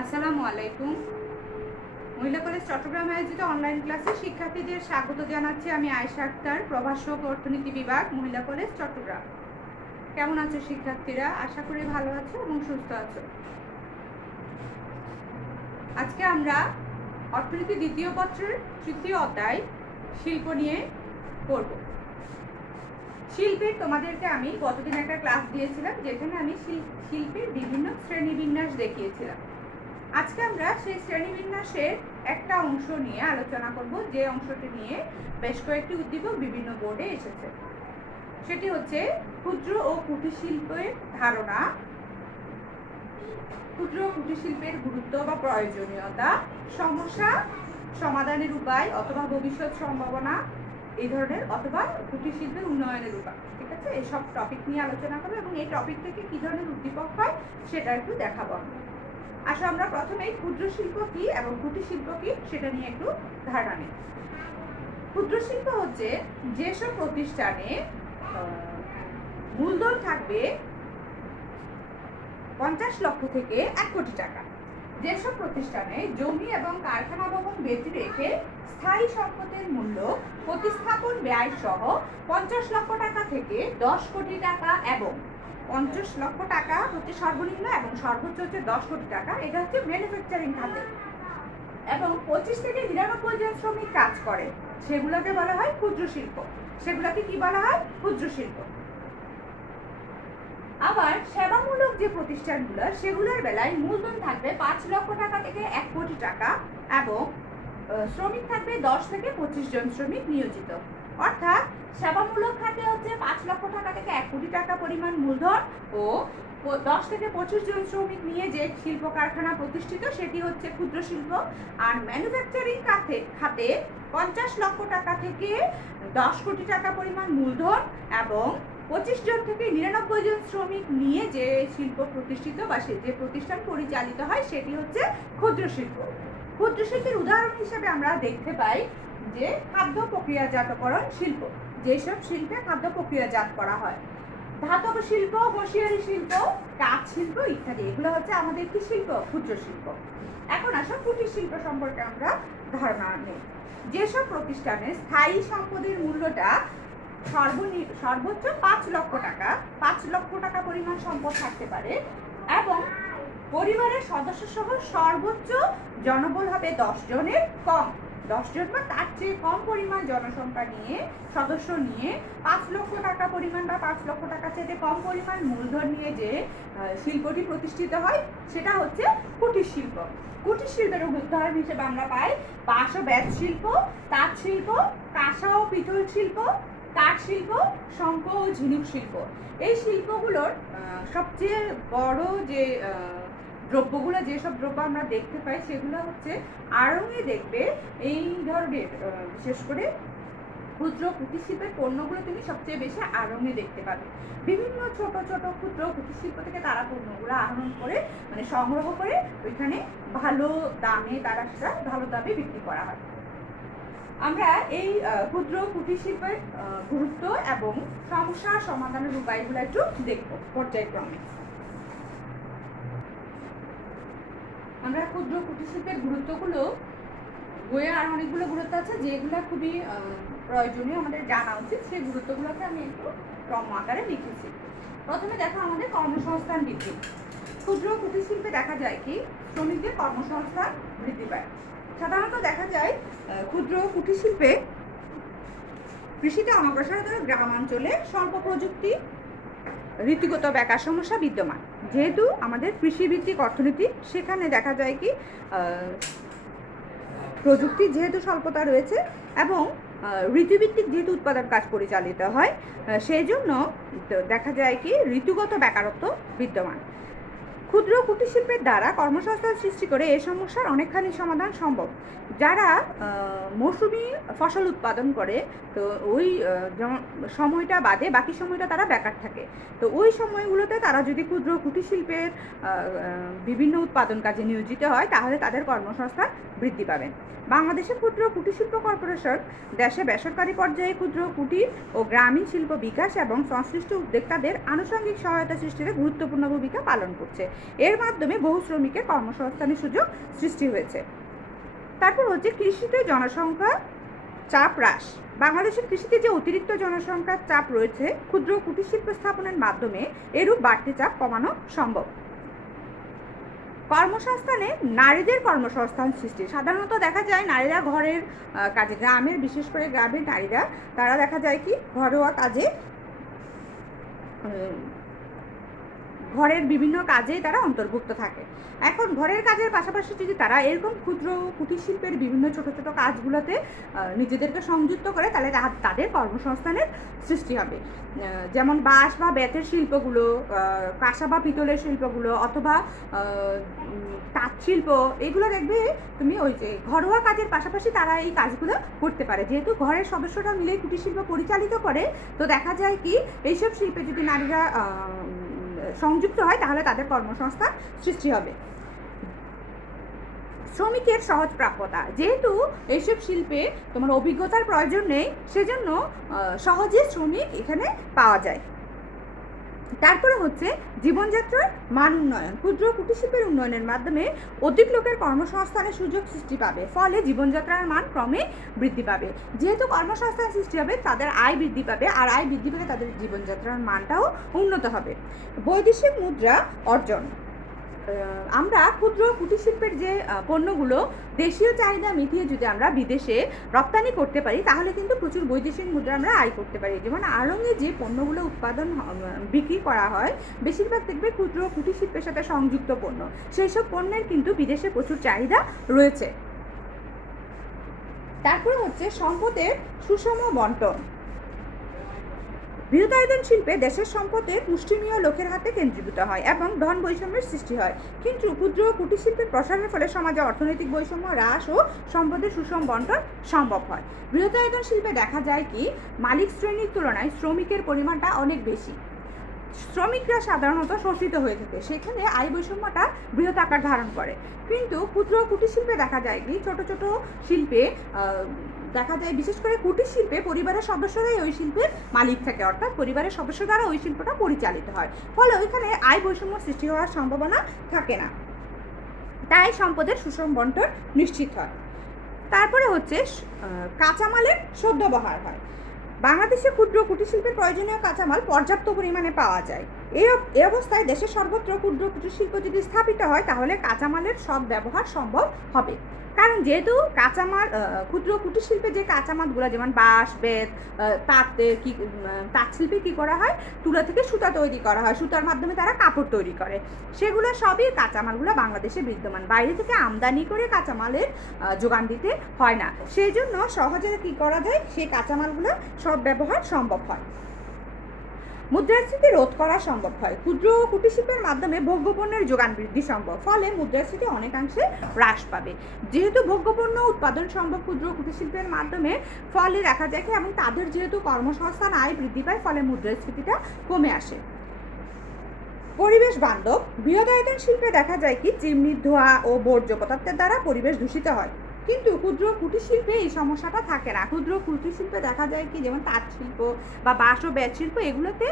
আসসালামু আলাইকুম। মহিলা কলেজ চট্টগ্রামে আয়োজিত অনলাইন ক্লাসে শিক্ষার্থীদের স্বাগত জানাচ্ছি। আমি আয়েশা আক্তার, প্রভাষক অর্থনীতি বিভাগ, মহিলা কলেজ চট্টগ্রাম। কেমন আছো শিক্ষার্থীরা? আশা করি ভালো আছো এবং সুস্থ আছো। আজকে আমরা অর্থনীতি দ্বিতীয় পত্রের তৃতীয় অধ্যায় শিল্প নিয়ে পড়ব। শিল্পের তোমাদেরকে আমি গতদিন একটা ক্লাস দিয়েছিলাম, যেখানে আমি শিল্পের বিভিন্ন শ্রেণীবিন্যাস দেখিয়েছিলাম। আজকে আমরা সেই শ্রেণীবিন্যাসের একটা অংশ নিয়ে আলোচনা করব, যে অংশটি নিয়ে বেশ কয়েকটি উদ্দীপক বিভিন্ন বোর্ডে এসেছে। সেটি হচ্ছে ক্ষুদ্র ও কুটির শিল্পের ধারণা, ক্ষুদ্র ও কুটির শিল্পের গুরুত্ব বা প্রয়োজনীয়তা, সমস্যা সমাধানের উপায় অথবা ভবিষ্যৎ সম্ভাবনা এই ধরনের, অথবা কুটির শিল্পের উন্নয়নের উপায়। ঠিক আছে, এইসব টপিক নিয়ে আলোচনা করবো এবং এই টপিক থেকে কি ধরনের উদ্দীপক হয় সেটা একটু দেখাবো। আসলে আমরা প্রথমেই ক্ষুদ্র শিল্প কি এবং কুটির শিল্প কি সেটা নিয়ে একটু ধারণা নিই। ক্ষুদ্র শিল্প হচ্ছে যেসব প্রতিষ্ঠানে মূলধন থাকবে 50 লক্ষ থেকে 1 কোটি টাকা, যেসব প্রতিষ্ঠানে জমি এবং কারখানা ভবন বেঁধে রেখে স্থায়ী সম্পদের মূল্য প্রতিস্থাপন ব্যয় সহ 50 লক্ষ টাকা থেকে 10 কোটি টাকা এবং 50 লক্ষ টাকা হচ্ছে সর্বনিম্ন এবং সর্বোচ্চ হচ্ছে 10 কোটি টাকা। এটা হচ্ছে ম্যানুফ্যাকচারিং খাতে। এবং 25 থেকে 99 জন শ্রমিক কাজ করে, সেগুলোকে বলা হয় ক্ষুদ্র শিল্প। সেগুলোকে কি বলা হয়? ক্ষুদ্র শিল্প। আবার সেবামূলক যে প্রতিষ্ঠানগুলো, সেগুলোর বেলায় মূলধন থাকবে 5 লক্ষ টাকা থেকে 1 কোটি টাকা এবং শ্রমিক থাকবে 10 থেকে 25 জন শ্রমিক নিয়োজিত। অর্থাৎ সেবামূলক খাতে হচ্ছে 5 লক্ষ টাকা থেকে 1 কোটি টাকা পরিমাণ মূলধন ও 10 থেকে 25 জন শ্রমিক নিয়ে যে শিল্প কারখানা প্রতিষ্ঠিত, সেটি হচ্ছে ক্ষুদ্র শিল্প। আর ম্যানুফ্যাকচারিং খাতে 50 লক্ষ টাকা থেকে 10 কোটি টাকা পরিমাণ মূলধন এবং 25 জন থেকে 99 জন শ্রমিক নিয়ে যে শিল্প প্রতিষ্ঠিত বা যে প্রতিষ্ঠান পরিচালিত হয়, সেটি হচ্ছে ক্ষুদ্র শিল্প। ক্ষুদ্র শিল্পের উদাহরণ হিসেবে আমরা দেখতে পাই যে খাদ্য প্রক্রিয়াজাতকরণ শিল্প, যেসব শিল্পে খাদ্য প্রক্রিয়াজাত করা হয়, ধাতব শিল্প, হোসিয়ারি শিল্প, কাঠ শিল্প ইত্যাদি, এগুলো হচ্ছে আমাদের কি শিল্প? ক্ষুদ্র শিল্প। এখন আসো কুটির শিল্প সম্পর্কে আমরা ধারণা নেই। যেসব প্রতিষ্ঠানে স্থায়ী সম্পদের মূল্যটা সর্বোচ্চ 5 লক্ষ টাকা পরিমাণ সম্পদ থাকতে পারে এবং পরিবারের সদস্য সহ সর্বোচ্চ জনবল হবে 10 জনের কম, 10 জন বা তার চেয়ে কম পরিমাণ জনসংখ্যা নিয়ে, সদস্য নিয়ে 5 লক্ষ টাকা পরিমাণ বা 5 লক্ষ টাকা চেয়ে কম পরিমাণ মূলধন নিয়ে যে শিল্পটি প্রতিষ্ঠিত হয়, সেটা হচ্ছে কুটির শিল্প। কুটির শিল্পের উদাহরণ হিসেবে আমরা পাই বাঁশ ও বেত শিল্প, তাঁত শিল্প, কাঁসা ও পিতল শিল্প, কাঠ শিল্প, শঙ্খ ও ঝিনুক শিল্প। এই শিল্পগুলোর সবচেয়ে বড় যে দ্রব্যগুলো, যেসব দ্রব্য আমরা দেখতে পাই, সেগুলো হচ্ছে আড়ঙে দেখবে এই ধরনের, বিশেষ করে ক্ষুদ্র কুটির শিল্পের পণ্যগুলো তুমি সবচেয়ে বেশি আড়ঙে দেখতে পাবে। বিভিন্ন ছোট ছোট ক্ষুদ্র কুটির শিল্প থেকে তারা পণ্যগুলো আহরণ করে, মানে সংগ্রহ করে ওইখানে ভালো দামে ভালো দামে বিক্রি করা হয়। আমরা এই ক্ষুদ্র কুটির শিল্পের গুরুত্ব এবং সমস্যা সমাধানের উপায়গুলো একটু দেখব পর্যায়ক্রমে। আমরা ক্ষুদ্র কুটির শিল্পের গুরুত্বগুলো, বইয়ে আর অনেকগুলো গুরুত্ব আছে যেগুলো খুবই প্রয়োজনীয়, আমাদের জানা উচিত। সেই গুরুত্বগুলোকে আমি একটু ক্রম আকারে লিখেছি। প্রথমে দেখো আমাদের কর্মসংস্থান বৃদ্ধি। ক্ষুদ্র কুটির শিল্পে দেখা যায় কি শ্রমিকদের কর্মসংস্থান বৃদ্ধি পায়। সাধারণত দেখা যায় ক্ষুদ্র কুটির শিল্পে কৃষিতে অনগ্রসরতা, গ্রামাঞ্চলে স্বল্প প্রযুক্তি, ঋতুগত বেকার সমস্যা বিদ্যমান। যেহেতু আমাদের কৃষিভিত্তিক অর্থনীতি, সেখানে দেখা যায় কি প্রযুক্তির যেহেতু স্বল্পতা রয়েছে এবং ঋতুভিত্তিক যেহেতু উৎপাদন কাজ পরিচালিত হয়, সেই জন্য দেখা যায় কি ঋতুগত বেকারত্ব বিদ্যমান। ক্ষুদ্র কুটির শিল্পের দ্বারা কর্মসংস্থান সৃষ্টি করে এই সমস্যার অনেকখানি সমাধান সম্ভব। যারা মৌসুমি ফসল উৎপাদন করে, তো ওই সময়টা বাদে বাকি সময়টা তারা বেকার থাকে। তো ওই সময়গুলোতে তারা যদি ক্ষুদ্র কুটির শিল্পের বিভিন্ন উৎপাদন কাজে নিয়োজিত হয় তাহলে তাদের কর্মসংস্থান বৃদ্ধি পাবে। বাংলাদেশের ক্ষুদ্র কুটির শিল্প কর্পোরেশন দেশে বেসরকারি পর্যায়ে ক্ষুদ্র কুটির ও গ্রামীণ শিল্প বিকাশ এবং সংশ্লিষ্ট উদ্যোক্তাদের আনুষঙ্গিক সহায়তা সৃষ্টিতে গুরুত্বপূর্ণ ভূমিকা পালন করছে। এর মাধ্যমে বহু শ্রমিকের কর্মসংস্থানের সুযোগ সৃষ্টি হয়েছে। তারপর হচ্ছে কৃষিতে জনসংখ্যা চাপ হ্রাস। বাংলাদেশের কৃষিতে যে অতিরিক্ত জনসংখ্যার চাপ রয়েছে, ক্ষুদ্র কুটির শিল্প স্থাপনের মাধ্যমে এরূপ বাড়তি চাপ কমানো সম্ভব। কর্মসংস্থানে নারীদের কর্মসংস্থান সৃষ্টি। সাধারণত দেখা যায় নারীরা ঘরের কাজে, গ্রামের বিশেষ করে গ্রামের নারীরা তারা দেখা যায় কি ঘরোয়া কাজে, ঘরের বিভিন্ন কাজেই তারা অন্তর্ভুক্ত থাকে। এখন ঘরের কাজের পাশাপাশি যদি তারা এরকম ক্ষুদ্র কুটির শিল্পের বিভিন্ন ছোট ছোট কাজগুলোতে নিজেদেরকে সংযুক্ত করে তাহলে তাদের কর্মসংস্থানের সৃষ্টি হবে। যেমন বাঁশ বা বেতের শিল্পগুলো, কাঁসা বা পিতলের শিল্পগুলো, অথবা তাঁত শিল্প, এগুলো দেখবে তুমি ওই যে ঘরোয়া কাজের পাশাপাশি তারা এই কাজগুলো করতে পারে। যেহেতু ঘরের সদস্যরা মিলে কুটির শিল্প পরিচালিত করে, তো দেখা যায় কি এইসব শিল্পে যদি নারীরা সংযুক্ত হয় তাহলে তাদের কর্মসংস্থান সৃষ্টি হবে। শ্রমিকের সহজ প্রাপ্যতা। যেহেতু এইসব শিল্পে তোমার অভিজ্ঞতার প্রয়োজন নেই, সেজন্য সহজে শ্রমিক এখানে পাওয়া যায়। তারপরে হচ্ছে জীবনযাত্রার মান উন্নয়ন। ক্ষুদ্র কুটির শিল্পের উন্নয়নের মাধ্যমে অধিক লোকের কর্মসংস্থানের সুযোগ সৃষ্টি পাবে, ফলে জীবনযাত্রার মান ক্রমে বৃদ্ধি পাবে। যেহেতু কর্মসংস্থান সৃষ্টি হবে, তাদের আয় বৃদ্ধি পাবে, আর আয় বৃদ্ধি পেলে তাদের জীবনযাত্রার মানটাও উন্নত হবে। বৈদেশিক মুদ্রা অর্জন। আমরা ক্ষুদ্র কুটির শিল্পের যে পণ্যগুলো দেশীয় চাহিদা মিটিয়ে যদি আমরা বিদেশে রপ্তানি করতে পারি তাহলে কিন্তু প্রচুর বৈদেশিক মুদ্রা আমরা আয় করতে পারি। যেমন আড়ংয়ে যে পণ্যগুলো উৎপাদন বিক্রি করা হয় বেশিরভাগ দেখবে ক্ষুদ্র কুটির শিল্পের সাথে সংযুক্ত পণ্য। সেই সব পণ্যের কিন্তু বিদেশে প্রচুর চাহিদা রয়েছে। তারপরে হচ্ছে সম্পদের সুষম বন্টন। বৃহদায়তন শিল্পে দেশের সম্পদের মুষ্টিমেয় লোকের হাতে কেন্দ্রীভূত হয় এবং ধন বৈষম্যের সৃষ্টি হয়। কিন্তু ক্ষুদ্র কুটির শিল্পের প্রসারের ফলে সমাজে অর্থনৈতিক বৈষম্য হ্রাস ও সম্পদের সুষম বন্টন সম্ভব হয়। বৃহদায়তন শিল্পে দেখা যায় কি মালিক শ্রেণীর তুলনায় শ্রমিকের পরিমাণটা অনেক বেশি। শ্রমিকরা সাধারণত শোষিত হয়ে থাকে, সেখানে আয় বৈষম্যটা বৃহৎ আকার ধারণ করে। কিন্তু ক্ষুদ্র কুটির শিল্পে দেখা যায় কি ছোট ছোট শিল্পে দেখা যায়, বিশেষ করে কুটির শিল্পে পরিবারের সদস্যরাই ওই শিল্পের মালিক থাকে, অর্থাৎ পরিবারের সদস্য দ্বারা ওই শিল্পটা পরিচালিত হয়, ফলে ওইখানে আয় বৈষম্য সৃষ্টি হওয়ার সম্ভাবনা থাকে না, তাই সম্পদের সুষম বন্টন নিশ্চিত হয়। তারপরে হচ্ছে কাঁচামালের সদ্ব্যবহার হয়। বাংলাদেশে ক্ষুদ্র কুটির শিল্পের প্রয়োজনীয় কাঁচামাল পর্যাপ্ত পরিমাণে পাওয়া যায়। এই অবস্থায় দেশের সর্বত্র ক্ষুদ্র কুটির শিল্প যদি স্থাপিত হয় তাহলে কাঁচামালের সদ্ব্যবহার সম্ভব হবে। কারণ যেহেতু কাঁচামাল ক্ষুদ্র কুটির শিল্পে যে কাঁচামালগুলো যেমন বাঁশ, বেত, তাঁত শিল্পে কী করা হয়, তুলা থেকে সুতা তৈরি করা হয়, সুতার মাধ্যমে তারা কাপড় তৈরি করে, সেগুলো সবই কাঁচামালগুলো বাংলাদেশে বিদ্যমান। বাইরে থেকে আমদানি করে কাঁচামালের যোগান দিতে হয় না, সেই জন্য সহজে কী করা যায়, সেই কাঁচামালগুলো সদ্ব্যবহার সম্ভব হয়। মুদ্রাস্ফীতি রোধ করা সম্ভব হয়। ক্ষুদ্র কুটির শিল্পের মাধ্যমে ভোগ্যপণ্যের যোগান বৃদ্ধি সম্ভব, ফলে মুদ্রাস্ফীতি অনেকাংশে হ্রাস পাবে। যেহেতু ভোগ্যপণ্য উৎপাদন সম্ভব ক্ষুদ্র কুটির শিল্পের মাধ্যমে, ফলে দেখা যায় কি এবং তাদের যেহেতু কর্মসংস্থান আয় বৃদ্ধি পায়, ফলে মুদ্রাস্ফীতিটা কমে আসে। পরিবেশ বান্ধব। বৃহদায়তন শিল্পে দেখা যায় কি চিমনির ধোঁয়া ও বর্জ্য পদার্থের দ্বারা পরিবেশ দূষিত হয়, কিন্তু ক্ষুদ্র কুটির শিল্পে এই সমস্যাটা থাকে না। ক্ষুদ্র কুটির শিল্পে দেখা যায় কি যেমন তাঁত শিল্প বা বাঁশ ও বেত শিল্প, এগুলোতে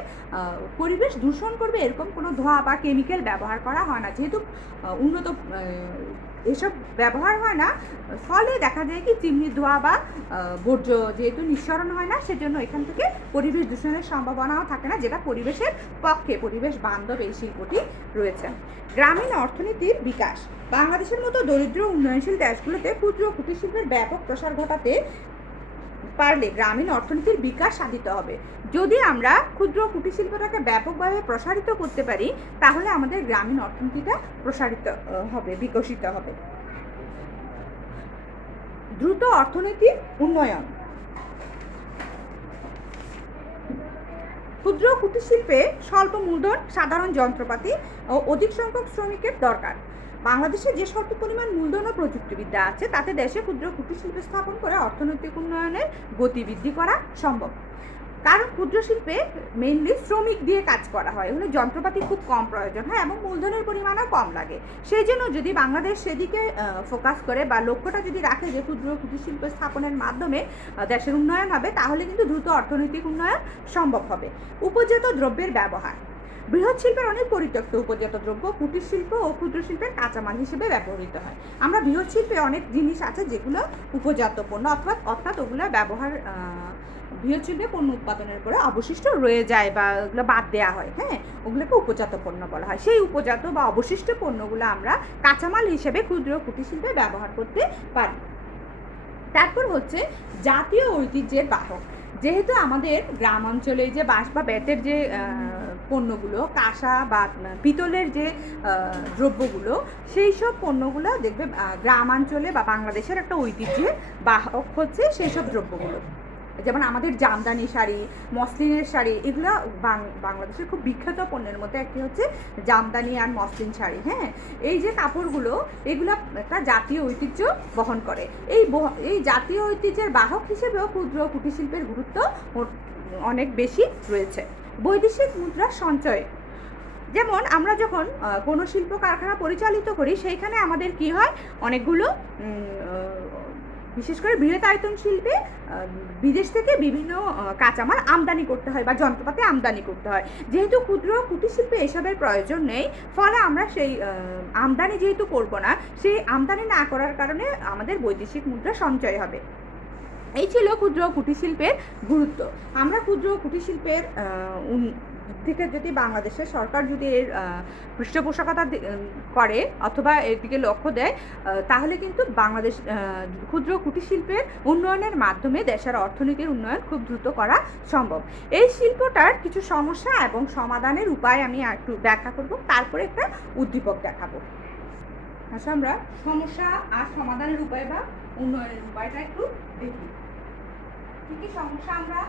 পরিবেশ দূষণ করবে এরকম কোনো ধোঁয়া বা কেমিক্যাল ব্যবহার করা হয় না। যেহেতু উন্নত এসব ব্যবহার হয় না, ফলে দেখা যায় কি চিমনির ধোঁয়া বা বর্জ্য যেহেতু নিঃসরণ হয় না, সেজন্য এখান থেকে পরিবেশ দূষণের সম্ভাবনাও থাকে না, যেটা পরিবেশের পক্ষে পরিবেশ বান্ধব এই শিল্পটি রয়েছে। গ্রামীণ অর্থনীতির বিকাশ। বাংলাদেশের মতো দরিদ্র উন্নয়নশীল দেশগুলোতে ক্ষুদ্র কুটির শিল্পের ব্যাপক প্রসার ঘটাতে পারলে গ্রামীণ অর্থনীতির বিকাশ সাধিত হবে। যদি আমরা ক্ষুদ্র কুটির শিল্পটাকে ব্যাপকভাবে প্রসারিত করতে পারি তাহলে আমাদের গ্রামীণ অর্থনীতিটা প্রসারিত হবে, বিকশিত হবে। দ্রুত অর্থনৈতিক উন্নয়ন। ক্ষুদ্র কুটির শিল্পে স্বল্প মূলধন, সাধারণ যন্ত্রপাতি ও অধিক সংখ্যক শ্রমিকের দরকার। বাংলাদেশে যে স্বল্প পরিমাণ মূলধন ও প্রযুক্তিবিদ্যা আছে তাতে দেশে ক্ষুদ্র কুটির শিল্প স্থাপন করে অর্থনৈতিক উন্নয়নের গতি বৃদ্ধি করা সম্ভব। কারণ ক্ষুদ্র শিল্পে মেইনলি শ্রমিক দিয়ে কাজ করা হয়, এখানে যন্ত্রপাতি খুব কম প্রয়োজন হয় এবং মূলধনের পরিমাণও কম লাগে। সেই জন্য যদি বাংলাদেশ সেদিকে ফোকাস করে বা লক্ষ্যটা যদি রাখে যে ক্ষুদ্র কুটির শিল্প স্থাপনের মাধ্যমে দেশের উন্নয়ন হবে, তাহলে কিন্তু দ্রুত অর্থনৈতিক উন্নয়ন সম্ভব হবে। উপজাত দ্রব্যের ব্যবহার। বৃহৎ শিল্পের অনেক পরিত্যক্ত উপজাত দ্রব্য কুটির শিল্প ও ক্ষুদ্র শিল্পের কাঁচামাল হিসেবে ব্যবহৃত হয়। আমরা বৃহৎ শিল্পে অনেক জিনিস আছে যেগুলো উপজাত পণ্য অর্থাৎ ওগুলো ব্যবহার বৃহৎ শিল্পে পণ্য উৎপাদনের পরে অবশিষ্ট রয়ে যায় বা ওগুলো বাদ দেওয়া হয়, হ্যাঁ, ওগুলোকে উপজাত পণ্য বলা হয়। সেই উপজাত বা অবশিষ্ট পণ্যগুলো আমরা কাঁচামাল হিসেবে ক্ষুদ্র কুটির শিল্পে ব্যবহার করতে পারি। তারপর হচ্ছে জাতীয় ঐতিহ্যের বাহক। যেহেতু আমাদের গ্রাম অঞ্চলে যে বাঁশ বা বেতের যে পণ্যগুলো, কাঁসা বা পিতলের যে দ্রব্যগুলো, সেই সব পণ্যগুলো দেখবে গ্রামাঞ্চলে বা বাংলাদেশের একটা ঐতিহ্যের বাহক হচ্ছে সেই সব দ্রব্যগুলো। যেমন আমাদের জামদানি শাড়ি, মসলিনের শাড়ি, এগুলো বাংলাদেশের খুব বিখ্যাত পণ্যের মধ্যে একটি হচ্ছে জামদানি আর মসলিন শাড়ি। হ্যাঁ, এই যে কাপড়গুলো, এগুলো একটা জাতীয় ঐতিহ্য বহন করে। এই জাতীয় ঐতিহ্যের বাহক হিসেবেও ক্ষুদ্র কুটির শিল্পের গুরুত্ব অনেক বেশি রয়েছে। বৈদেশিক মুদ্রার সঞ্চয়। যেমন আমরা যখন কোনো শিল্প কারখানা পরিচালিত করি, সেইখানে আমাদের কি হয়, অনেকগুলো বিশেষ করে বৃহদায়তন শিল্পে বিদেশ থেকে বিভিন্ন কাঁচামাল আমদানি করতে হয় বা যন্ত্রপাতি আমদানি করতে হয়। যেহেতু ক্ষুদ্র কুটির শিল্পে এসবের প্রয়োজন নেই, ফলে আমরা সেই আমদানি যেহেতু করব না, সেই আমদানি না করার কারণে আমাদের বৈদেশিক মুদ্রা সঞ্চয় হবে। এই ছিল ক্ষুদ্র কুটির শিল্পের গুরুত্ব। আমরা ক্ষুদ্র কুটির শিল্পের থেকে যদি বাংলাদেশের সরকার যদি এর পৃষ্ঠপোষকতা করে অথবা এর দিকে লক্ষ্য দেয়, তাহলে কিন্তু বাংলাদেশ ক্ষুদ্র কুটির শিল্পের উন্নয়নের মাধ্যমে দেশের অর্থনীতির উন্নয়ন খুব দ্রুত করা সম্ভব। এই শিল্পটার কিছু সমস্যা এবং সমাধানের উপায় আমি একটু ব্যাখ্যা করব, তারপরে একটা উদ্দীপক দেখাবো। আচ্ছা, আমরা সমস্যা আর সমাধানের উপায় বা উন্নয়নের উপায়টা একটু দেখি। কী কী সমস্যা আমরা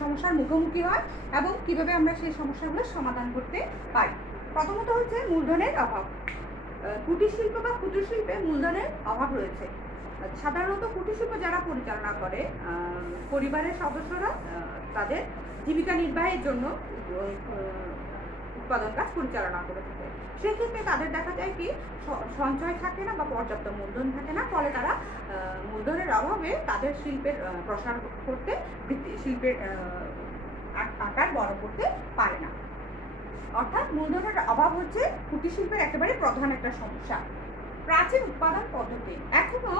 সমস্যার মুখোমুখি হয় এবং কিভাবে আমরা সেই সমস্যাগুলো সমাধান করতে পারি। প্রথমত হচ্ছে মূলধনের অভাব। কুটির শিল্প বা ক্ষুদ্র শিল্পে মূলধনের অভাব রয়েছে। সাধারণত কুটির শিল্প যারা পরিচালনা করে, পরিবারের সদস্যরা তাদের জীবিকা নির্বাহের জন্য উৎপাদন কাজ পরিচালনা করে থাকে। সেক্ষেত্রে তাদের দেখা যায় কি সঞ্চয় থাকে না বা পর্যাপ্ত মূলধন থাকে না, ফলে তারা মূলধনের অভাবে তাদের শিল্পের প্রসার করতে, শিল্পের আকার বড় করতে পারে না। অর্থাৎ মূলধনের অভাব হচ্ছে কুটির শিল্পের একেবারে প্রধান একটা সমস্যা। প্রাচীন উৎপাদন পদ্ধতি। এখনো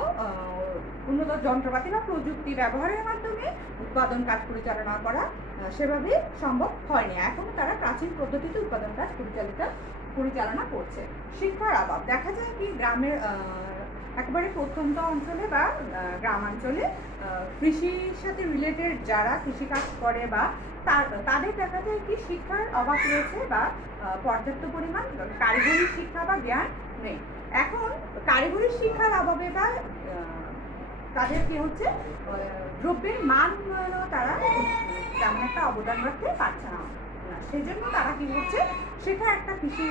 উন্নত যন্ত্রপাতি বা প্রযুক্তি ব্যবহারের মাধ্যমে উৎপাদন কাজ পরিচালনা করা সেভাবে সম্ভব হয়নি। এখনো তারা প্রাচীন পদ্ধতিতে উৎপাদন কাজ পরিচালনা করছে। শিক্ষার অভাব। দেখা যায় কি গ্রামের একেবারে প্রত্যন্ত অঞ্চলে বা গ্রামাঞ্চলে কৃষির সাথে রিলেটেড যারা কৃষিকাজ করে বা তাদের দেখা যায় কি শিক্ষার অভাব রয়েছে বা পর্যাপ্ত পরিমাণ কারিগরি শিক্ষা বা জ্ঞান নেই। এখন কারিগরি শিক্ষার অভাবে বা তাদের কি হচ্ছে, দ্রব্যের মান উন্নয়নও তারা তেমন একটা অবদান রাখতে পারছে না। সেই জন্য তারা কি হচ্ছে, সেটা একটা কৃষি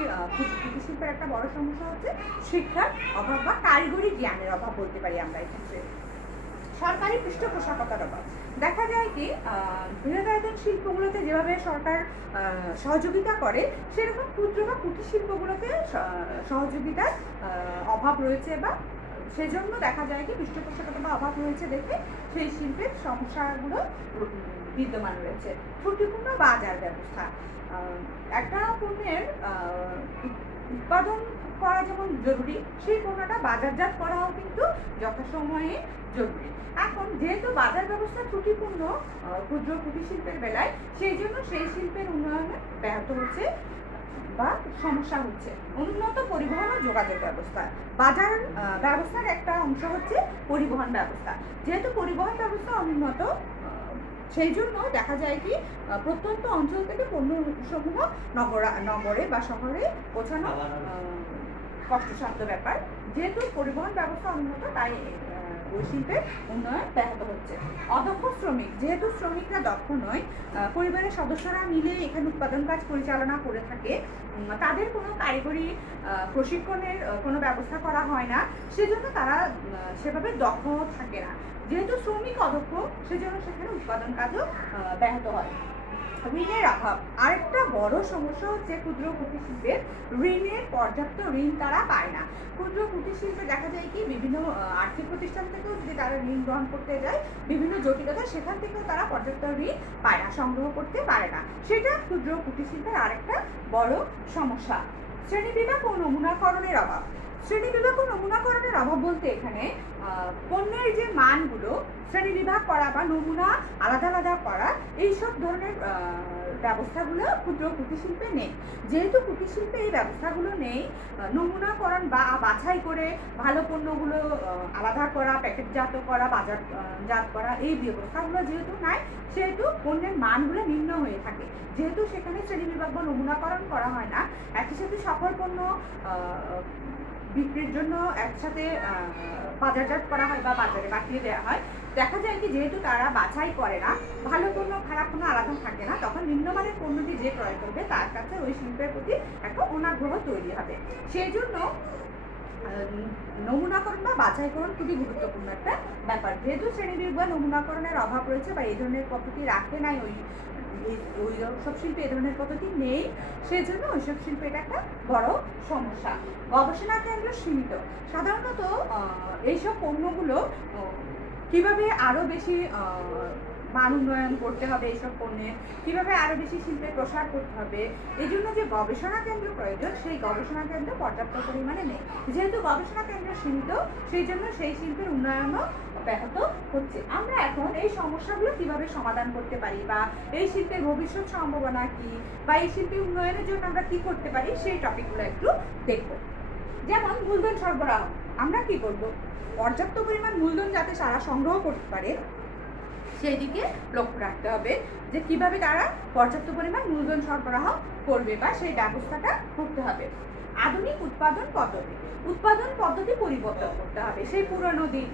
শিল্পের একটা বড় সমস্যা হচ্ছে শিক্ষার অভাব বা কারিগরি জ্ঞানের অভাব বলতে পারি আমরা এক্ষেত্রে। সরকারি পৃষ্ঠপোষকতার অভাব। দেখা যায় কি বৃহদায়তন শিল্পগুলোতে যেভাবে সরকার সহযোগিতা করে, সেরকম ক্ষুদ্র বা কুটির শিল্পগুলোতে সহযোগিতার অভাব রয়েছে বা সেজন্য দেখা যায় কি পৃষ্ঠপোষকতা বা অভাব রয়েছে দেখে সেই শিল্পের সমস্যাগুলো বিদ্যমান রয়েছে। ত্রুটিপূর্ণ বাজার ব্যবস্থা। একটা পণ্যের উৎপাদন করা যেমন জরুরি, সেই পণ্যটা বাজারজাত করাও কিন্তু যথাসময়ে জরুরি। এখন যেহেতু বাজার ব্যবস্থা ত্রুটিপূর্ণ ক্ষুদ্র কুটির শিল্পের বেলায়, সেই জন্য সেই শিল্পের উন্নয়নে ব্যাহত হচ্ছে বা সমস্যা হচ্ছে। উন্নত পরিবহন ও যোগাযোগ ব্যবস্থা। বাজার ব্যবস্থার একটা অংশ হচ্ছে পরিবহন ব্যবস্থা। যেহেতু পরিবহন ব্যবস্থা অনুন্নত, সেই জন্য দেখা যায় কি প্রত্যন্ত অঞ্চল থেকে পণ্যসমূহ নগরে বা শহরে পৌঁছানো কষ্টসাধ্য ব্যাপার। যেহেতু পরিবহন ব্যবস্থা উন্নত, তাই ওই শিল্পের উন্নয়ন ব্যাহত হচ্ছে। অদক্ষ শ্রমিক, যেহেতু শ্রমিকরা দক্ষ নয়, পরিবারের সদস্যরা মিলে এখানে উৎপাদন কাজ পরিচালনা করে থাকে, তাদের কোনো কারিগরি প্রশিক্ষণের কোনো ব্যবস্থা করা হয় না, সেজন্য তারা সেভাবে দক্ষ থাকে না। যেহেতু শ্রমিক অদক্ষ, সেজন্য সেখানে উৎপাদন কাজও ব্যাহত হয়। ঋণের অভাব আরেকটা বড় সমস্যা হচ্ছে ক্ষুদ্র কুটির শিল্পের ঋণের পর্যাপ্ত ঋণ তারা পায় না। ক্ষুদ্র কুটির শিল্পে দেখা যায় কি বিভিন্ন আর্থিক প্রতিষ্ঠান থেকেও যদি তারা ঋণ গ্রহণ করতে যায়, বিভিন্ন জটিলতা সেখান থেকেও তারা পর্যাপ্ত ঋণ পায় না, সংগ্রহ করতে পারে না। সেটা ক্ষুদ্র কুটির শিল্পের আরেকটা বড় সমস্যা। শ্রেণীবিভাগ ও নমুনাকরণের অভাব। শ্রেণীবিভাগ ও নমুনাকরণের অভাব বলতে এখানে পণ্যের যে মানগুলো শ্রেণীবিভাগ করা বা নমুনা আলাদা আলাদা করা, এইসব ধরনের ব্যবস্থাগুলো ক্ষুদ্র কুটির শিল্পে নেই। যেহেতু কুটির শিল্পে এই ব্যবস্থাগুলো নেই, নমুনাকরণ বা বাছাই করে ভালো পণ্যগুলো আলাদা করা, প্যাকেটজাত করা, বাজারজাত করা, এই ব্যবস্থাগুলো যেহেতু নাই, সেহেতু পণ্যের মানগুলো নিম্ন হয়ে থাকে। যেহেতু সেখানে শ্রেণীবিভাগ বা নমুনাকরণ করা হয় না, একই সাথে সকল পণ্য বিক্রির জন্য একসাথে বাজারজাত করা হয় বা বাজারে পাঠিয়ে দেওয়া হয়, দেখা যায় কি যেহেতু তারা বাছাই করে না, ভালো পণ্য খারাপ পণ্য আলাদা থাকে না, তখন নিম্নমানের পণ্যটি যে ক্রয় করবে তার কাছে ওই শিল্পের প্রতি একটা অনাগ্রহ তৈরি হবে। সেই জন্য নমুনাকরণ বা বাছাইকরণ খুবই গুরুত্বপূর্ণ একটা ব্যাপার। যেহেতু শ্রেণীবিভাগ বা নমুনাকরণের অভাব রয়েছে বা এই ধরনের পদ্ধতি রাখে নাই ওই সব শিল্পে এই ধরনের পদ্ধতি নেই, সেই জন্য ওইসব শিল্পে এটা একটা বড় সমস্যা। গবেষণা কেন্দ্র সীমিত। সাধারণত এইসব পণ্যগুলো কিভাবে আরো বেশি মান উন্নয়ন করতে হবে, এইসব পণ্যের কিভাবে আরো বেশি শিল্পের প্রসার করতে হবে, এই জন্য যে গবেষণা কেন্দ্র প্রয়োজন, সেই গবেষণা কেন্দ্র পর্যাপ্ত পরিমাণে নেই। যেহেতু গবেষণা কেন্দ্র সীমিত, সেই জন্য সেই শিল্পের উন্নয়নও ব্যাহত হচ্ছে। আমরা এখন এই সমস্যাগুলো কিভাবে সমাধান করতে পারি বা এই শিল্পের ভবিষ্যৎ সম্ভাবনা কি বা এই শিল্পের উন্নয়নের জন্য আমরা কি করতে পারি, সেই টপিকগুলো একটু দেখব। যেমন মূলধন সরবরাহ, আমরা কি করব? পর্যাপ্ত পরিমাণ মূলধন যাতে তারা সংগ্রহ করতে পারে সেই দিকে লক্ষ্য রাখতে হবে, যে কিভাবে তারা পর্যাপ্ত পরিমাণ মূলধন সরবরাহ করবে বা সেই ব্যবস্থাটা করতে হবে। আধুনিক উৎপাদন পদ্ধতি পরিবর্তন করতে হবে। সেই পুরনো দিন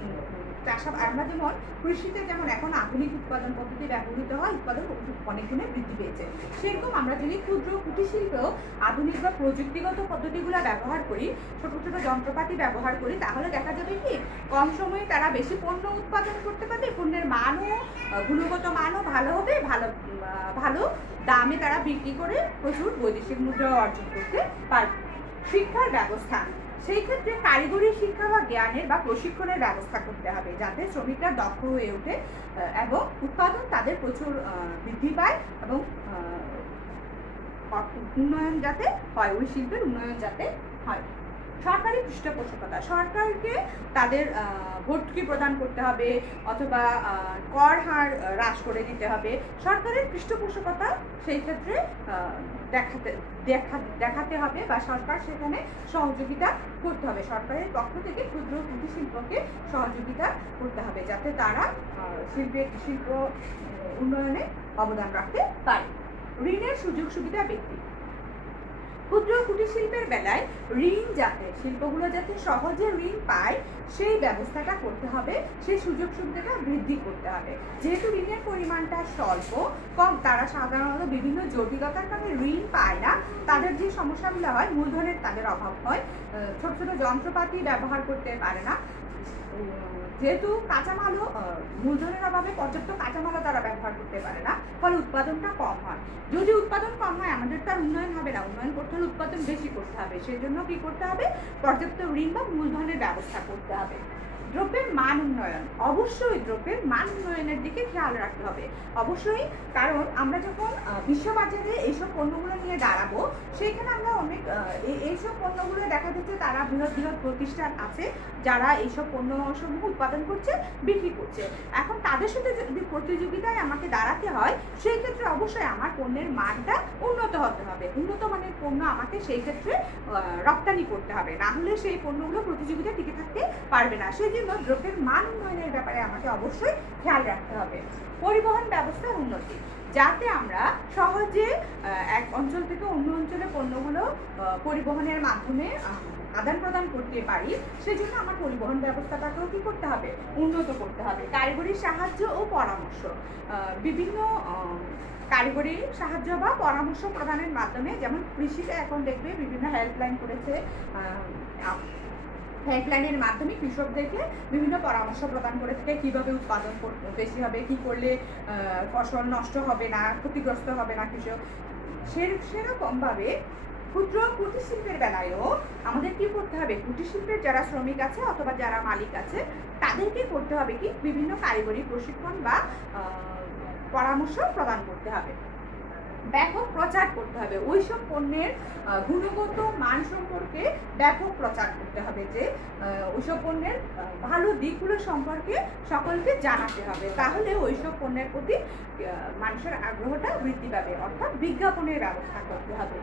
আমরা যেমন কৃষিতে যেমন এখন আধুনিক উৎপাদন পদ্ধতি ব্যবহৃত হয়, উৎপাদন অনেক গুণে বৃদ্ধি পেয়েছে, সেরকম আমরা যদি ক্ষুদ্র কুটির শিল্পেও আধুনিক বা প্রযুক্তিগত পদ্ধতিগুলো ব্যবহার করি, ছোট ছোট যন্ত্রপাতি ব্যবহার করি, তাহলে দেখা যাবে কি কম সময়ে তারা বেশি পণ্য উৎপাদন করতে পারবে, পণ্যের মানও গুণগত মানও ভালো হবে, ভালো দামে তারা বিক্রি করে প্রচুর বৈদেশিক মুদ্রা অর্জন করতে পারবে। শিক্ষার ব্যবস্থা, সেই ক্ষেত্রে কারিগরি শিক্ষা বা জ্ঞানের বা প্রশিক্ষণের ব্যবস্থা করতে হবে, যাতে শ্রমিকরা দক্ষ হয়ে ওঠে এবং উৎপাদন তাদের প্রচুর বৃদ্ধি পায় এবং উন্নয়ন যাতে হয়, ওই শিল্পের উন্নয়ন যাতে হয়। সরকারি পৃষ্ঠপোষকতা, সরকারকে তাদের ভর্তুকি প্রদান করতে হবে অথবা কর হার হ্রাস করে দিতে হবে। সরকারের পৃষ্ঠপোষকতা সেই ক্ষেত্রে দেখাতে হবে বা সরকার সেখানে সহযোগিতা করতে হবে। সরকারের পক্ষ থেকে ক্ষুদ্র কুটির শিল্পকে সহযোগিতা করতে হবে, যাতে তারা শিল্প উন্নয়নে অবদান রাখতে পারে। ঋণের সুযোগ সুবিধা বৃদ্ধি, ক্ষুদ্র কুটির শিল্পের বেলায় ঋণ যাতে শিল্পগুলো যাতে সহজে ঋণ পায় সেই ব্যবস্থাটা করতে হবে, সেই সুযোগ সুবিধাটা বৃদ্ধি করতে হবে। যেহেতু ঋণের পরিমাণটা স্বল্প কম, তারা সাধারণত বিভিন্ন জটিলতার কারণে ঋণ পায় না, তাদের যে সমস্যাগুলো হয় মূলধনের তাদের অভাব হয়, ছোট ছোট যন্ত্রপাতি ব্যবহার করতে পারে না, যেহেতু কাঁচামালও মূলধনের অভাবে পর্যাপ্ত কাঁচামালও তারা ব্যবহার করতে পারে না, ফলে উৎপাদনটা কম হয়। যদি উৎপাদন কম হয় আমাদের তার উন্নয়ন হবে না, উন্নয়ন করতে হলে উৎপাদন বেশি করতে হবে, সেই জন্য কি করতে হবে? পর্যাপ্ত ঋণ বা মূলধনের ব্যবস্থা করতে হবে। দ্রব্যের মান উন্নয়ন, অবশ্যই দ্রব্যের মান উন্নয়নের দিকে খেয়াল রাখতে হবে, অবশ্যই। কারণ আমরা যখন বিশ্ববাজারে এইসব পণ্যগুলো নিয়ে দাঁড়াবো, সেইখানে আমরা অনেক এইসব পণ্যগুলো দেখা যাচ্ছে তারা বৃহৎ বৃহৎ প্রতিষ্ঠান আছে যারা এইসব পণ্যসমূহ উৎপাদন করছে, বিক্রি করছে। এখন তাদের সাথে যদি প্রতিযোগিতায় আমাকে দাঁড়াতে হয়, সেই ক্ষেত্রে অবশ্যই আমার পণ্যের মানটা উন্নত হতে হবে, উন্নত মানের পণ্য আমাকে সেই ক্ষেত্রে রপ্তানি করতে হবে, না হলে সেই পণ্যগুলো প্রতিযোগিতায় টিকে থাকতে পারবে না। সেই জন্য দ্রব্যের মান উন্নয়নের ব্যাপারে আমাকে অবশ্যই খেয়াল রাখতে হবে। পরিবহন ব্যবস্থার উন্নতি, যাতে আমরা সহজে এক অঞ্চল থেকে অন্য অঞ্চলে পণ্যগুলো পরিবহনের মাধ্যমে আদান প্রদান করতে পারি। সেজন্য আমার পরিবহন ব্যবস্থাটাকেও কি করতে হবে, উন্নত করতে হবে। কারিগরি সাহায্য ও পরামর্শ, বিভিন্ন কারিগরি সাহায্য বা পরামর্শ প্রদানের মাধ্যমে, যেমন কৃষিতে এখন দেখবে বিভিন্ন হেল্পলাইন করেছে, হেল্পলাইনের মাধ্যমে কৃষকদেরকে বিভিন্ন পরামর্শ প্রদান করে থাকে, কীভাবে উৎপাদন বেশি হবে, কী করলে ফসল নষ্ট হবে না, ক্ষতিগ্রস্ত হবে না কৃষক। সেরকমভাবে ক্ষুদ্র কুটির শিল্পের বেলায়ও আমাদের কি করতে হবে, কুটির শিল্পের যারা শ্রমিক আছে অথবা যারা মালিক আছে তাদেরকে করতে হবে কি, বিভিন্ন কারিগরি প্রশিক্ষণ বা পরামর্শ প্রদান করতে হবে। ব্যাপক প্রচার করতে হবে, ওইসব পণ্যের গুণগত মান সম্পর্কে ব্যাপক প্রচার করতে হবে, যে ওইসব পণ্যের ভালো দিকগুলো সম্পর্কে সকলকে জানাতে হবে। তাহলে ওইসব পণ্যের প্রতি মানুষের আগ্রহটা বৃদ্ধি পাবে, অর্থাৎ বিজ্ঞাপনের ব্যবস্থা করতে হবে।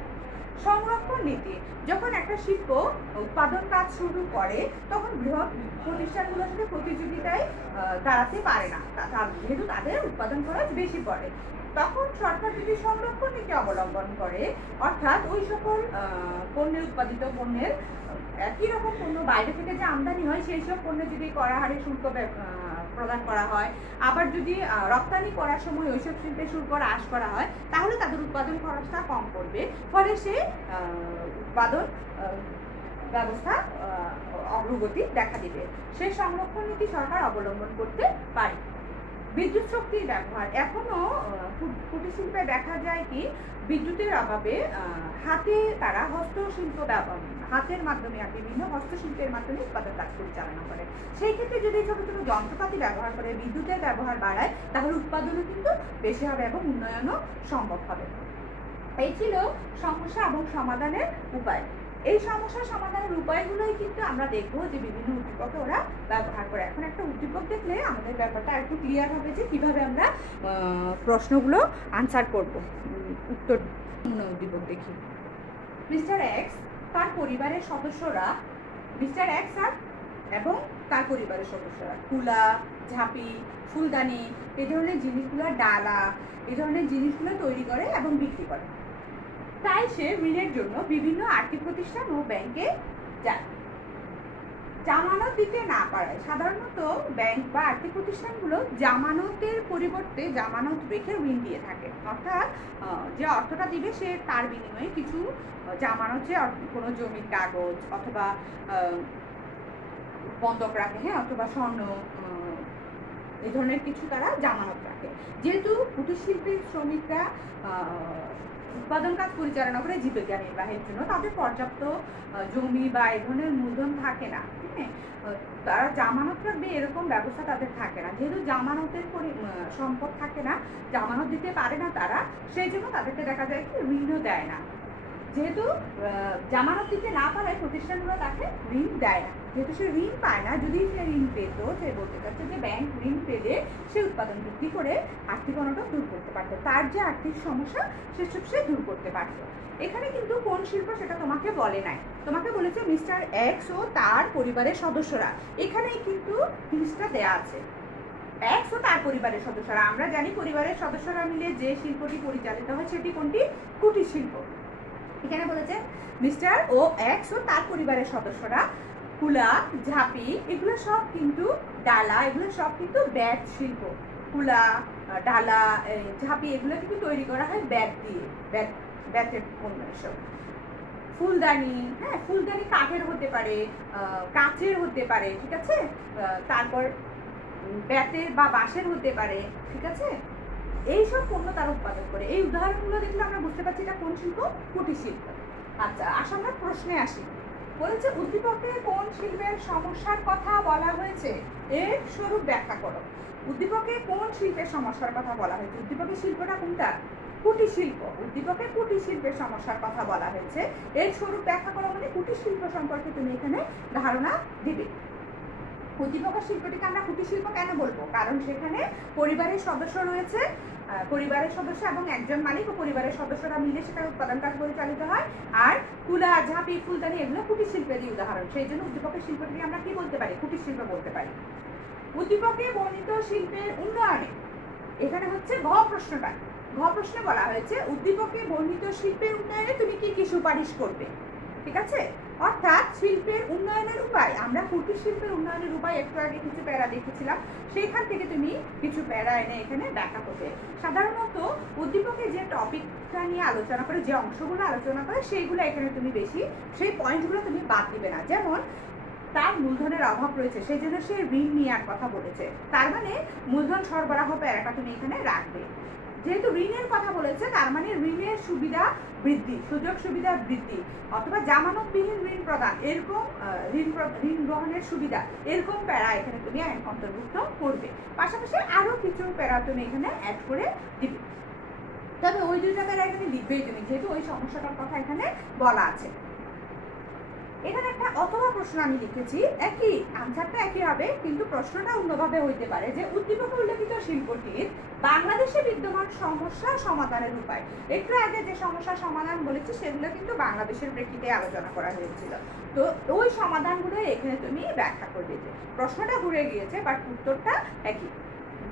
সংরক্ষণ নীতি, যখন একটা শিল্প উৎপাদন কাজ শুরু করে তখন বৃহৎ প্রতিষ্ঠানগুলোর সাথে প্রতিযোগিতায় দাঁড়াতে পারে না, যেহেতু তাদের উৎপাদন খরচ বেশি পড়ে। তখন সরকার যদি সংরক্ষণ নীতি অবলম্বন করে, অর্থাৎ ওই সকল পণ্যের উৎপাদিত পণ্যের একই রকম পণ্য বাইরে থেকে যে আমদানি হয় সেই সব পণ্যে যদি কড়া হারে শুল্ক প্রদান করা হয়, আবার যদি রপ্তানি করার সময় ওইসব শিল্পে শুল্ক হ্রাস করা হয়, তাহলে তাদের উৎপাদন খরচটা কম পড়বে, ফলে সে উৎপাদন ব্যবস্থা অগ্রগতি দেখা দিবে। সেই সংরক্ষণ নীতি সরকার অবলম্বন করতে পারে। বিদ্যুৎ শক্তির ব্যবহার, এখনো কুটির শিল্পে দেখা যায় কি বিদ্যুতের অভাবে হাতে তারা হস্তশিল্প হাতের মাধ্যমে বিভিন্ন হস্তশিল্পের মাধ্যমে উৎপাদন কাজ পরিচালনা করে। সেই ক্ষেত্রে যদি ছোট ছোট যন্ত্রপাতি ব্যবহার করে বিদ্যুতের ব্যবহার বাড়ায়, তাহলে উৎপাদনও কিন্তু বেশি হবে এবং উন্নয়নও সম্ভব হবে। এই ছিল সমস্যা এবং সমাধানের উপায়। এই সমস্যা সমাধানের উপায়গুলোই কিন্তু আমরা দেখবো যে বিভিন্ন উদ্দীপকে ওরা ব্যবহার করে। এখন একটা উদ্দীপক দেখলে আমাদের ব্যাপারটা একটু ক্লিয়ার হবে যে কিভাবে আমরা প্রশ্নগুলো আনসার করব। উত্তর উদ্দীপক দেখি। মিস্টার এক্স তার পরিবারের সদস্যরা, মিস্টার এক্স আর এবং তার পরিবারের সদস্যরা কুলা, ঝাঁপি, ফুলদানি, এই ধরনের জিনিসগুলো, ডালা, এই ধরনের জিনিসগুলো তৈরি করে এবং বিক্রি করে। তাই সে ঋণের জন্য বিভিন্ন আর্থিক প্রতিষ্ঠান ও ব্যাংকে যায়। জামানত দিতে না পারায়, সাধারণত ব্যাংক বা আর্থিক প্রতিষ্ঠানগুলো জামানতের পরিবর্তে জামানত রেখে ঋণ দিয়ে থাকে, অর্থাৎ যে অর্থটা দিবে সে তার বিনিময়ে কিছু জামানত, যে কোনো জমির কাগজ অথবা বন্ধক রাখে, হ্যাঁ, অথবা স্বর্ণ, এই ধরনের কিছু তারা জামানত রাখে। যেহেতু কুটির শিল্পের শ্রমিকরা উৎপাদন কাজ পরিচালনা করে জীবিকা নির্বাহের জন্য তাদের পর্যাপ্ত জমি বা এই ধরনের মূলধন থাকে না, হ্যাঁ, তারা জামানত রাখবে এরকম ব্যবস্থা তাদের থাকে না। যেহেতু জামানতের সম্পদ থাকে না, জামানত দিতে পারে না তারা, সেই জন্য তাদেরকে দেখা যায় কি ঋণও দেয় না। যেহেতু জামানত দিতে না পারায় প্রতিষ্ঠানগুলো তাকে ঋণ দেয় না। যেহেতু সে ঋণ পায় না, যদি সে ঋণ পেত, সে বলতে চাচ্ছে যে ব্যাংক ঋণ পেলে সে উৎপাদন বিক্রি করে আর্থিক অনটন দূর করতে পারত, তার যে আর্থিক সমস্যা সেসব সে দূর করতে পারত। এখানে কিন্তু কোন শিল্প সেটা তোমাকে বলে নাই, তোমাকে বলেছে মিস্টার এক্স ও তার পরিবারের সদস্যরা। এখানেই কিন্তু জিনিসটা দেয়া আছে, এক্স ও তার পরিবারের সদস্যরা। আমরা জানি পরিবারের সদস্যরা মিলে যে শিল্পটি পরিচালিত হয় সেটি কোনটি, কুটির শিল্প। এখানে বলেছে মিস্টার ও এক্স ও তার পরিবারের সদস্যরা কুলা, ঝাঁপি, এগুলো সব কিন্তু ডালা, এগুলো সব কিন্তু ব্যাট শিল্প। কুলা, ডালা, ঝাঁপি এগুলো কিন্তু তৈরি করা হয় ব্যাট দিয়ে, ব্যাটের পণ্য এসব। ফুলদানি, হ্যাঁ, ফুলদানি কাঠের হতে পারে, কাচের হতে পারে, ঠিক আছে, তারপর ব্যাটের বা বাঁশের হতে পারে, ঠিক আছে। এইসব পণ্য তারা উৎপাদন করে। এই উদাহরণগুলো দেখলে আমরা বুঝতে পারছি এটা কোন শিল্প, কুটির শিল্প। আচ্ছা, আসলে আমরা প্রশ্নে আসি। বলেছে উদ্দীপকে কোন শিল্পের সমস্যার কথা বলা হয়েছে, এর স্বরূপ ব্যাখ্যা করো। উদ্দীপকে কোন শিল্পের সমস্যার কথা বলা হয়েছে? উদ্দীপকের শিল্পটা কোনটা? কুটির শিল্প। উদ্দীপকে কুটির শিল্পের সমস্যার কথা বলা হয়েছে, এর স্বরূপ ব্যাখ্যা করো মানে কুটির শিল্প সম্পর্কে তুমি এখানে ধারণা দিবে। উদ্দীপকের শিল্পটিকে আমরা কুটির শিল্প কেন বলবো? কারণ সেখানে পরিবারের সদস্য রয়েছে, পরিবারের সদস্য এবং একজন মালিক ও পরিবারের সদস্যরা মিলে সেখানে উৎপাদন কাজ পরিচালিত হয়। আর কুলা, ঝাঁপি, ফুলদানি এগুলো কুটির শিল্পেরই উদাহরণ। সেই জন্য উদ্দীপকের শিল্পটিকে আমরা কি বলতে পারি? কুটির শিল্প বলতে পারি। উদ্দীপকে বর্ণিত শিল্পের উন্নয়নে, এখানে হচ্ছে ঘ প্রশ্নটা, ঘ প্রশ্নে বলা হয়েছে উদ্দীপকে বর্ণিত শিল্পের উন্নয়নে তুমি কি কি সুপারিশ করবে। ঠিক আছে, অর্থাৎ শিল্পের উন্নয়নের উপায়, আমরা কুটির শিল্পের উন্নয়নের উপায় একটু আগে কিছু প্যারা দেখেছিলাম, সেইখান থেকে তুমি কিছু প্যারা এনে এখানে ব্যাখ্যা করবে। সাধারণত উদ্দীপকে যে টপিকটা নিয়ে আলোচনা করে, যে অংশগুলো আলোচনা করে, সেইগুলো এখানে তুমি বেশি, সেই পয়েন্টগুলো তুমি বাদ দিবে না। যেমন তার মূলধনের অভাব রয়েছে, সেই জন্য সে ঋণ নেওয়ার কথা বলেছে, তার মানে মূলধন সরবরাহ প্যারাটা তুমি এখানে রাখবে। যেহেতু ঋণের কথা বলেছে, তার মানে ঋণের সুবিধা বৃদ্ধি, সুযোগ সুবিধা বৃদ্ধি, অথবা জামানতবিহীন ঋণ প্রদান, এরকম ঋণ গ্রহণের সুবিধা, এরকম প্যারা এখানে তুমি অন্তর্ভুক্ত করবে। পাশাপাশি আরো কিছু প্যারা তুমি এখানে অ্যাড করে দিবে। তবে ওই দুইটা প্যারা এখানে লিখবেই তুমি, যেহেতু ওই সমস্যাটার কথা এখানে বলা আছে। এখানে একটা অথবা প্রশ্ন আমি লিখেছি, একই আনসারটা একই হবে, কিন্তু প্রশ্নটা অন্যভাবে হইতে পারে যে উদ্দীপকে উল্লেখিত শিল্পটির বাংলাদেশে বিদ্যমান সমস্যা সমাধানের উপায়। একটু আগে যে সমস্যা সমাধান বলেছি সেগুলো কিন্তু বাংলাদেশের প্রেক্ষিতে আলোচনা করা হয়েছিল, তো ওই সমাধানগুলো এখানে তুমি ব্যাখ্যা করবে। যে প্রশ্নটা ঘুরে গিয়েছে বাট উত্তরটা একই,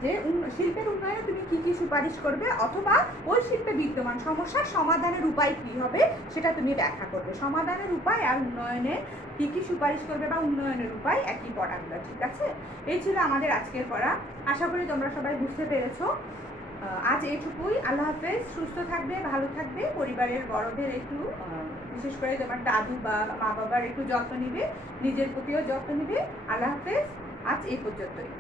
যে শিল্পের উন্নয়নে তুমি কি কি সুপারিশ করবে, অথবা ওই শিল্পে বিদ্যমান সমস্যার সমাধানের উপায় কি হবে সেটা তুমি ব্যাখ্যা করবে। সমাধানের উপায় আর উন্নয়নে কি কি সুপারিশ করবে বা উন্নয়নের উপায় একই পড়াগুলো। ঠিক আছে, এই ছিল আমাদের আজকের পড়া। আশা করি তোমরা সবাই বুঝতে পেরেছো। আজ এইটুকুই। আল্লাহ হাফেজ। সুস্থ থাকবে, ভালো থাকবে, পরিবারের বড়দের একটু বিশেষ করে তোমার দাদু বা মা বাবার একটু যত্ন নিবে, নিজের প্রতিও যত্ন নিবে। আল্লাহ হাফেজ। আজ এই পর্যন্তই।